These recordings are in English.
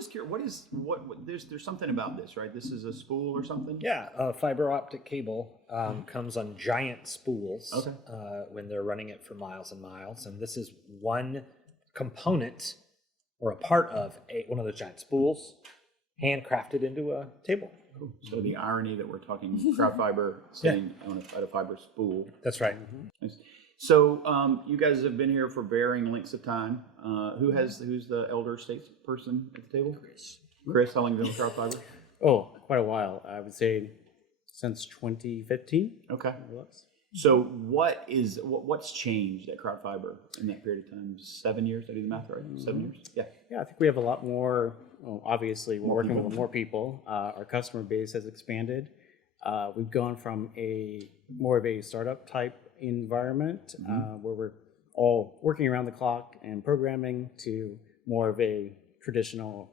just curious. There's something about this, right? This is a spool or something. Yeah, fiber optic cable comes on giant spools when they're running it for miles and miles, and this is one component or a part of one of those giant spools, handcrafted into a table. Cool. So the irony that we're talking CrowdFiber sitting at a fiber spool. That's right. Nice. So you guys have been here for varying lengths of time. Who's the elder statesperson at the table? Chris, how long have you been with CrowdFiber? Oh, quite a while. I would say since 2015. Okay. So what's changed at CrowdFiber in that period of time? 7 years? Did I do the math right? 7 years? Yeah. Yeah, I think we have a lot more. Well, obviously, we're working with more people. Our customer base has expanded. We've gone from more of a startup type environment where we're all working around the clock and programming to more of a traditional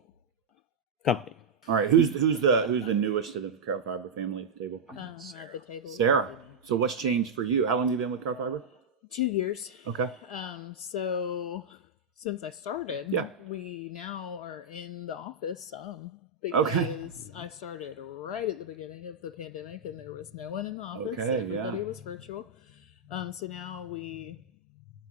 company. All right. Who's the newest to the CrowdFiber family at the table? At the table. Sarah. So what's changed for you? How long have you been with CrowdFiber? 2 years. Okay. So since I started, we now are in the office some because I started right at the beginning of the pandemic and there was no one in the office. Everybody was virtual. So now we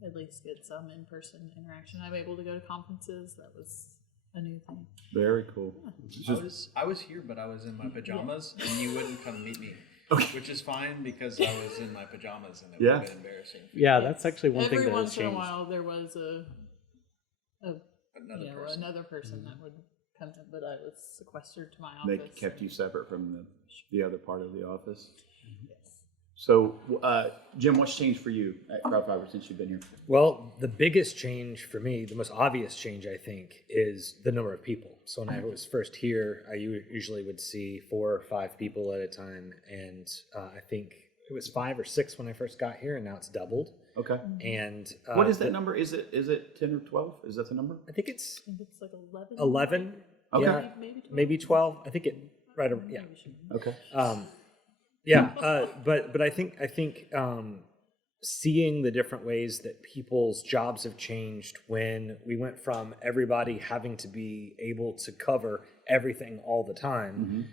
at least get some in-person interaction. I'm able to go to conferences. That was a new thing. Very cool. Yeah. I was here, but I was in my pajamas, and you wouldn't come meet me, which is fine because I was in my pajamas, and it would have been embarrassing. Yeah, that's actually one thing that has changed. Every once in a while, there was another person that would come in, but I was sequestered to my office. They kept you separate from the other part of the office. Yes. So, Jim, what's changed for you at CrowdFiber since you've been here? Well, the biggest change for me, the most obvious change, I think, is the number of people. So when I was first here, I usually would see 4 or 5 people at a time. And I think it was 5 or 6 when I first got here, and now it's doubled. Okay. And what is that number? Is it 10 or 12? Is that the number? I think it's like 11. 11. Okay. Yeah, maybe 12. I think it right. Yeah. Okay. But I think seeing the different ways that people's jobs have changed when we went from everybody having to be able to cover everything all the time,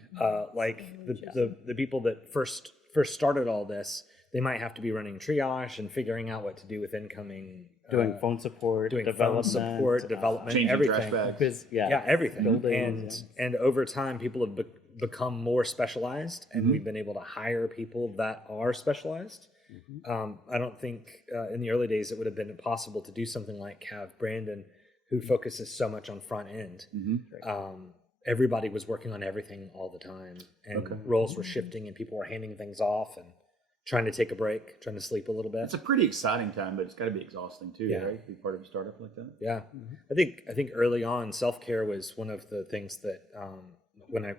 like the people that first started all this, they might have to be running triage and figuring out what to do with incoming. Doing phone support, development, Changing everything. trash bags. Everything. Buildings, and over time, people have become more specialized, and we've been able to hire people that are specialized. I don't think in the early days it would have been possible to do something like have Brandon, who focuses so much on front end. Everybody was working on everything all the time, and roles were shifting, and people were handing things off and trying to take a break, trying to sleep a little bit. It's a pretty exciting time, but it's got to be exhausting too, right? Be part of a startup like that. Yeah, I think early on, self-care was one of the things that when I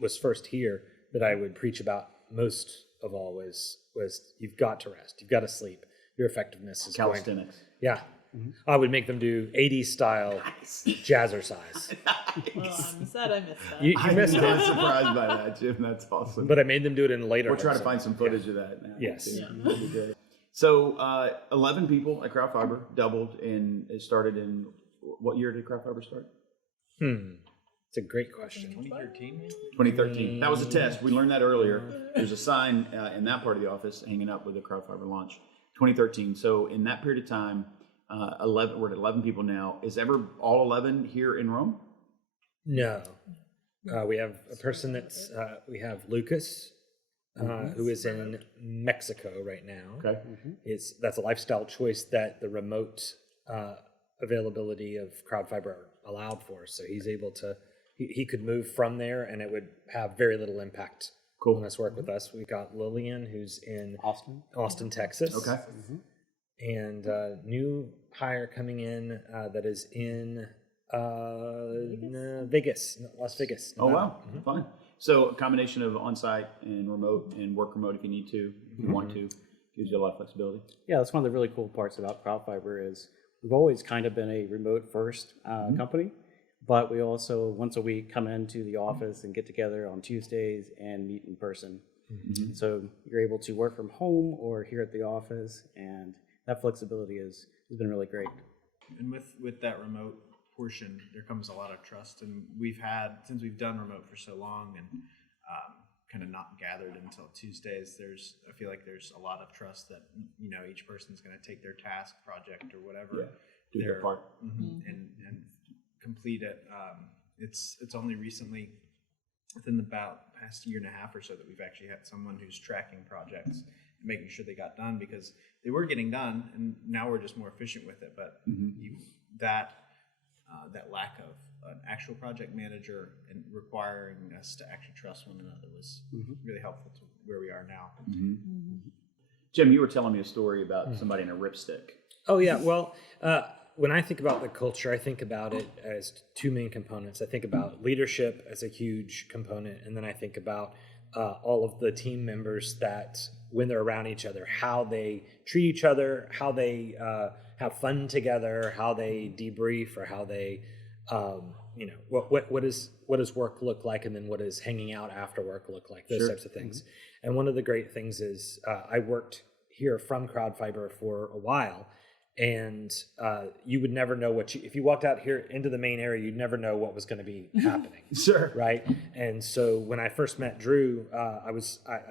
was first here that I would preach about most of all was you've got to rest, you've got to sleep. Your effectiveness is calisthenics. I would make them do 80s style jazzercise. Well, I'm sad I missed that. You missed I'm it. not surprised by that, Jim. That's awesome. But I made them do it in later. We'll try to find some footage of that now. Yes. That'd be great. So 11 people at CrowdFiber, doubled, and it started in, what year did CrowdFiber start? It's a great question. 2013? 2013. That was a test. We learned that earlier. There's a sign in that part of the office hanging up with the CrowdFiber launch. 2013. So in that period of time, we're at 11 people now. Is ever all 11 here in Rome? No. We have a person we have Lucas, who is in Mexico right now. Okay. That's a lifestyle choice that the remote availability of CrowdFiber allowed for. So he's able to, he could move from there and it would have very little impact on his work with us. We've got Lillian, who's in Austin, Texas. Okay. And new hire coming in that is in Las Vegas. Oh, wow. Fine. So a combination of on-site and remote, and work remote if you need to, if you want to, gives you a lot of flexibility. Yeah, that's one of the really cool parts about CrowdFiber is we've always kind of been a remote first company, but we also once a week come into the office and get together on Tuesdays and meet in person. So you're able to work from home or here at the office, and that flexibility has been really great. And with that remote portion, there comes a lot of trust. And since we've done remote for so long and kind of not gathered until Tuesdays, I feel like there's a lot of trust that, each person's going to take their task, project, or whatever. Do their part. And complete it. It's only recently, within about past year and a half or so, that we've actually had someone who's tracking projects and making sure they got done, because they were getting done, and now we're just more efficient with it. But that lack of an actual project manager and requiring us to actually trust one another was really helpful to where we are now. Jim, you were telling me a story about somebody in a ripstick. Oh yeah, well, when I think about the culture, I think about it as two main components. I think about leadership as a huge component, and then I think about all of the team members that, when they're around each other, how they treat each other, how they have fun together, how they debrief, or how they, what does work look like, and then what does hanging out after work look like, those types of things. And one of the great things is I worked here from CrowdFiber for a while, and you would never know if you walked out here into the main area, you'd never know what was going to be happening. Sure. Right. And so when I first met Drew, I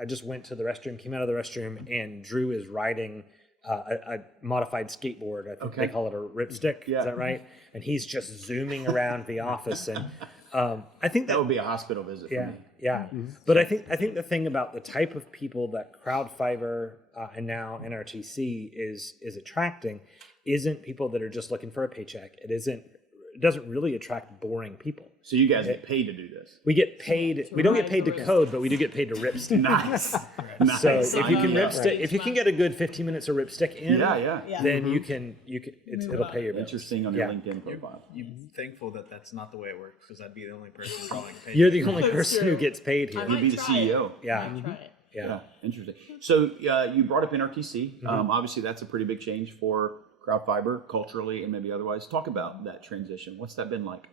just went to the restroom, came out of the restroom, and Drew is riding a modified skateboard. I think they call it a ripstick. Yeah. Is that right? And he's just zooming around the office, and I think That would be a hospital visit for me. Yeah, but I think the thing about the type of people that CrowdFiber and now NRTC is attracting isn't people that are just looking for a paycheck. It doesn't really attract boring people. So you guys get paid to do this? We get paid. We don't get paid to code, but we do get paid to rip stick. Nice. So if you can if you can get a good 15 minutes of rip stick in, then it'll pay your bills. Interesting on your LinkedIn profile. You're thankful that that's not the way it works, because I'd be the only person drawing pay. You're the only person who gets paid here. You'd be the CEO. Yeah. Interesting. So you brought up NRTC. Obviously, that's a pretty big change for CrowdFiber culturally and maybe otherwise. Talk about that transition. What's that been like?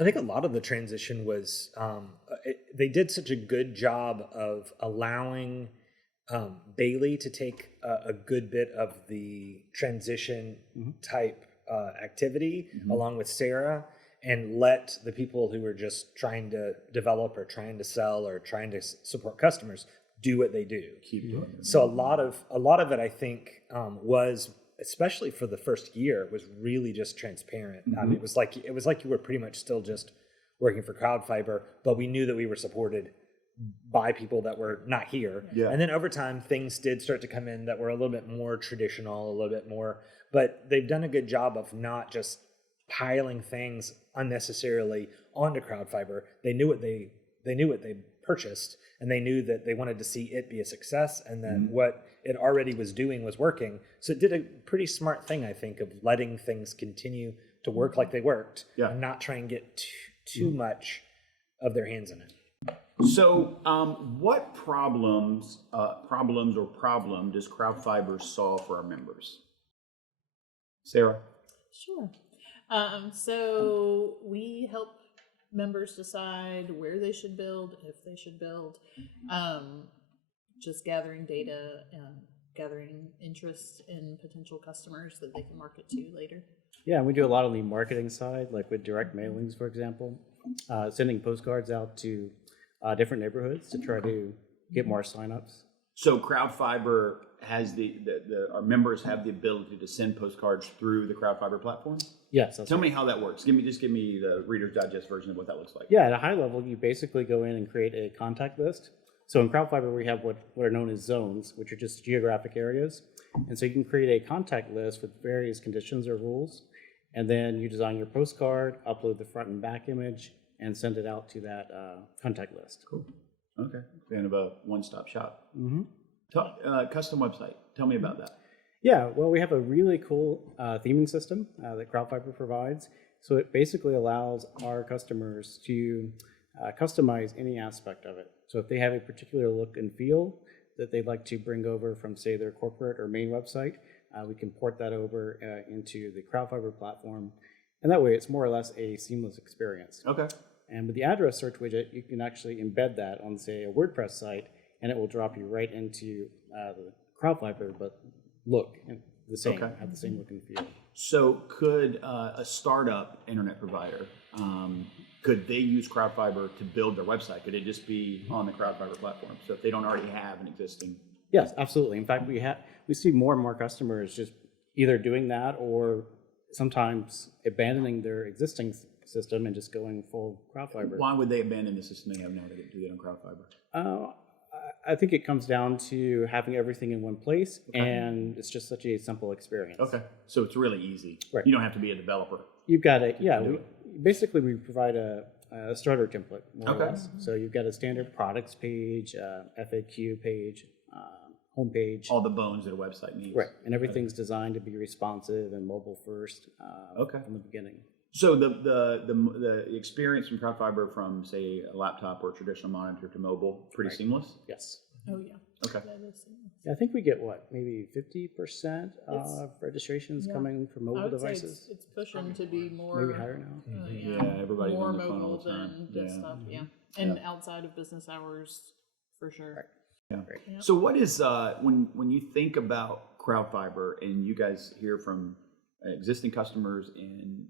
I think a lot of the transition was they did such a good job of allowing Bailey to take a good bit of the transition type activity along with Sarah, and let the people who were just trying to develop or trying to sell or trying to support customers do what they do. Keep doing it. So a lot of it, I think, was, especially for the first year, was really just transparent. It was like you were pretty much still just working for CrowdFiber, but we knew that we were supported by people that were not here. Yeah. And then over time, things did start to come in that were a little bit more traditional, a little bit more. But they've done a good job of not just piling things unnecessarily onto CrowdFiber. They knew what they purchased, and they knew that they wanted to see it be a success, and that what it already was doing was working. So it did a pretty smart thing, I think, of letting things continue to work like they worked, and not try and get too much of their hands in it. So what problem does CrowdFiber solve for our members? Sarah? Sure. So we help members decide where they should build, if they should build, just gathering data and gathering interest in potential customers that they can market to later. Yeah, we do a lot on the marketing side, like with direct mailings, for example, sending postcards out to different neighborhoods to try to get more signups. So CrowdFiber has our members have the ability to send postcards through the CrowdFiber platform? Yes. Tell me how that works. Give me the Reader's Digest version of what that looks like. Yeah, at a high level, you basically go in and create a contact list. So in CrowdFiber, we have what are known as zones, which are just geographic areas. And so you can create a contact list with various conditions or rules. And then you design your postcard, upload the front and back image, and send it out to that contact list. Cool. Okay. Kind of a one-stop shop. Custom website. Tell me about that. Yeah, well, we have a really cool theming system that CrowdFiber provides. So it basically allows our customers to customize any aspect of it. So if they have a particular look and feel that they'd like to bring over from, say, their corporate or main website, we can port that over into the CrowdFiber platform. And that way, it's more or less a seamless experience. Okay. And with the address search widget, you can actually embed that on, say, a WordPress site, and it will drop you right into the CrowdFiber, but look and the same, Okay. have the same look and feel. So could a startup internet provider, could they use CrowdFiber to build their website? Could it just be on the CrowdFiber platform? So if they don't already have an existing. Yes, absolutely. In fact, we see more and more customers just either doing that or sometimes abandoning their existing system and just going full CrowdFiber. Why would they abandon the system they have now to do that on CrowdFiber? I think it comes down to having everything in one place, and it's just such a simple experience. Okay, so it's really easy. Right. You don't have to be a developer. You've got it. Yeah, Do we provide a starter template, more or less. So you've got a standard products page, FAQ page, homepage. All the bones that a website needs. Right, and everything's designed to be responsive and mobile first from the beginning. So the experience from CrowdFiber from, say, a laptop or a traditional monitor to mobile, pretty seamless? Yes. Oh yeah. Okay. That is seamless. Yeah, I think we get maybe 50% of registrations coming from mobile I would say devices. it's pushing to be more. Maybe higher now. Yeah, everybody's more on the phone all mobile the time. than desktop. Yeah, and outside of business hours, for sure. Right. Yeah. Yeah. So what is when you think about CrowdFiber and you guys hear from existing customers and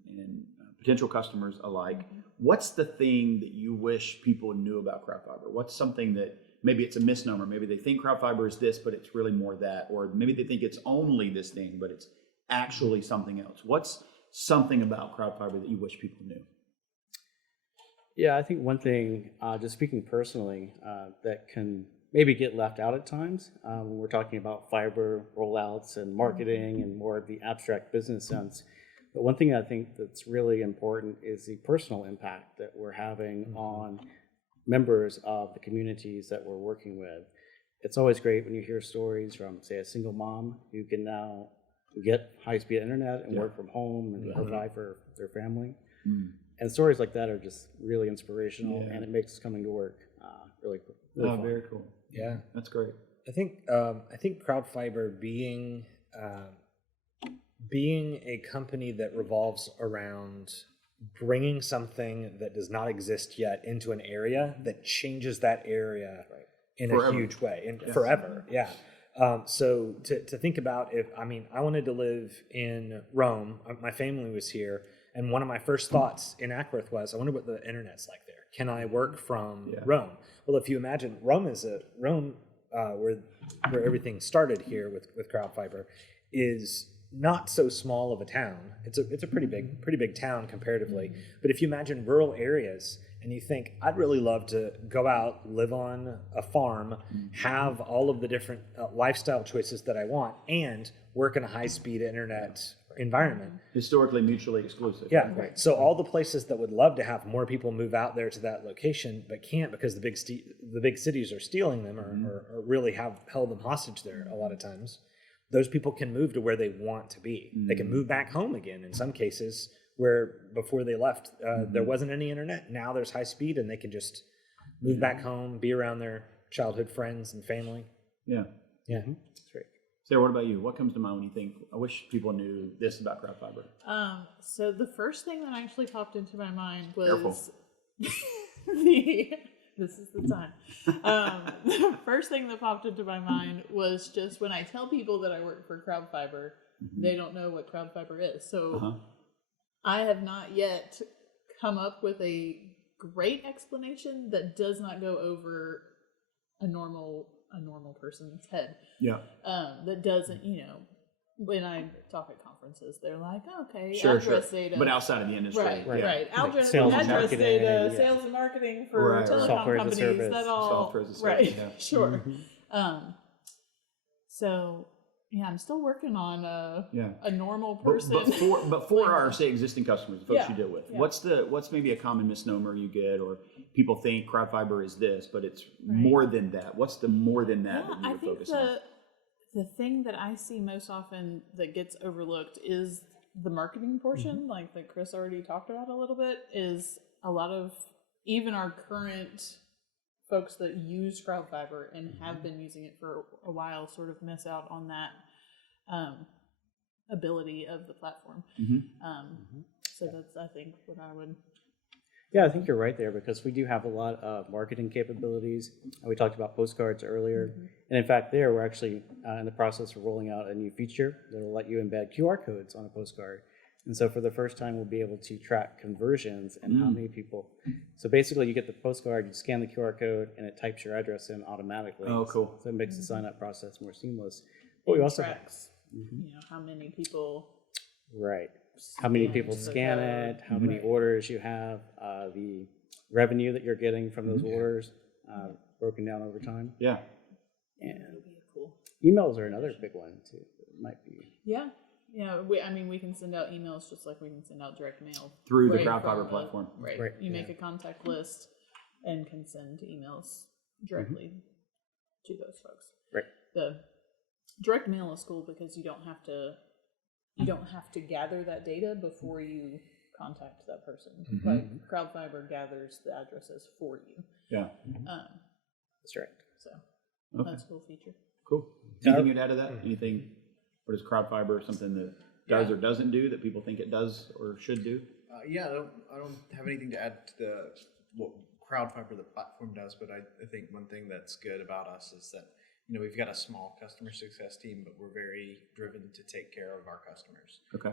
potential customers alike, what's the thing that you wish people knew about CrowdFiber? What's something that maybe it's a misnomer? Maybe they think CrowdFiber is this, but it's really more that, or maybe they think it's only this thing, but it's actually something else. What's something about CrowdFiber that you wish people knew? Yeah, I think one thing, just speaking personally, that can maybe get left out at times when we're talking about fiber rollouts and marketing and more of the abstract business sense. But one thing I think that's really important is the personal impact that we're having on members of the communities that we're working with. It's always great when you hear stories from, say, a single mom who can now get high-speed internet and work from home and provide for their family. And stories like that are just really inspirational, and it makes coming to work really fun. Very cool. Yeah, That's great. I think CrowdFiber being a company that revolves around bringing something that does not exist yet into an area that changes that area in Forever. a huge way and forever. Yeah. So to think about I wanted to live in Rome. My family was here, and one of my first thoughts in Ackworth was, I wonder what the internet's like there. Can I work from Rome? Well, if you imagine Rome where everything started here with CrowdFiber is not so small of a town. It's a pretty big town comparatively. But if you imagine rural areas and you think, I'd really love to go out, live on a farm, have all of the different lifestyle choices that I want, and work in a high-speed internet environment. Historically mutually exclusive. Yeah, right. So all the places that would love to have more people move out there to that location, but can't because the big cities are stealing them or really have held them hostage there a lot of times. Those people can move to where they want to be. They can move back home again in some cases where before they left, there wasn't any internet. Now there's high speed and they can just move back home, be around their childhood friends and family. Yeah. Yeah. That's great. Sarah, what about you? What comes to mind when you think, I wish people knew this about CrowdFiber? So the first thing that actually popped into my mind was Careful. this is the time. The first thing that popped into my mind was just when I tell people that I work for CrowdFiber, they don't know what CrowdFiber is. So I have not yet come up with a great explanation that does not go over a normal person's head. Yeah. That doesn't, when I talk at conferences, they're like, okay, Sure. address data. But outside of the industry. Right. Like Address sales and data, marketing, sales and marketing for Right. telecom Software as a companies. service. That all Software as a service, right. yeah. Sure. So yeah, I'm still working on a normal person. But for our, say, existing customers, the folks you deal with, Yeah. what's maybe a common misnomer you get, or people think CrowdFiber is this, but it's more than that. What's the more than that that you would focus on? The thing that I see most often that gets overlooked is the marketing portion, like that Chris already talked about a little bit, is a lot of even our current folks that use CrowdFiber and have been using it for a while sort of miss out on that ability of the platform. So that's, I think, what I would... Yeah, I think you're right there because we do have a lot of marketing capabilities. We talked about postcards earlier. And in fact, we're actually in the process of rolling out a new feature that will let you embed QR codes on a postcard. And so for the first time, we'll be able to track conversions and how many people. So basically, you get the postcard, you scan the QR code, and it types your address in automatically. Oh, cool. So it makes the sign-up process more seamless. But we also tracks, how many people. Right. How many scan people the scan code. it, how many orders you have, the revenue that you're getting from those orders, broken down over time. Yeah. And That'll be cool. emails are another big one too. It might be. Yeah. We can send out emails just like we can send out direct mail Through the right from CrowdFiber platform. Right. Right, You make a contact list and can send emails directly to those folks. Right. The direct mail is cool because you don't have to gather that data before you contact that person. Like CrowdFiber gathers the addresses for you. Yeah. That's right. So Okay. that's a cool feature. Cool. Anything you'd add to that? Anything? What is CrowdFiber? Something that does or doesn't do that people think it does or should do? Yeah, I don't have anything to add to what CrowdFiber, the platform, does, but I think one thing that's good about us is that we've got a small customer success team, but we're very driven to take care of our customers. Okay.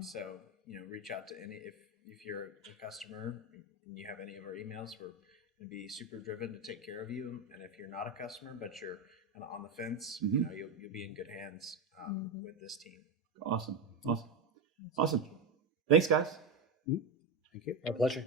So reach out to if you're a customer and you have any of our emails, we're going to be super driven to take care of you. And if you're not a customer but you're kind of on the fence, you'll be in good hands with this team. Awesome. Thanks, guys. Thank you. Our pleasure.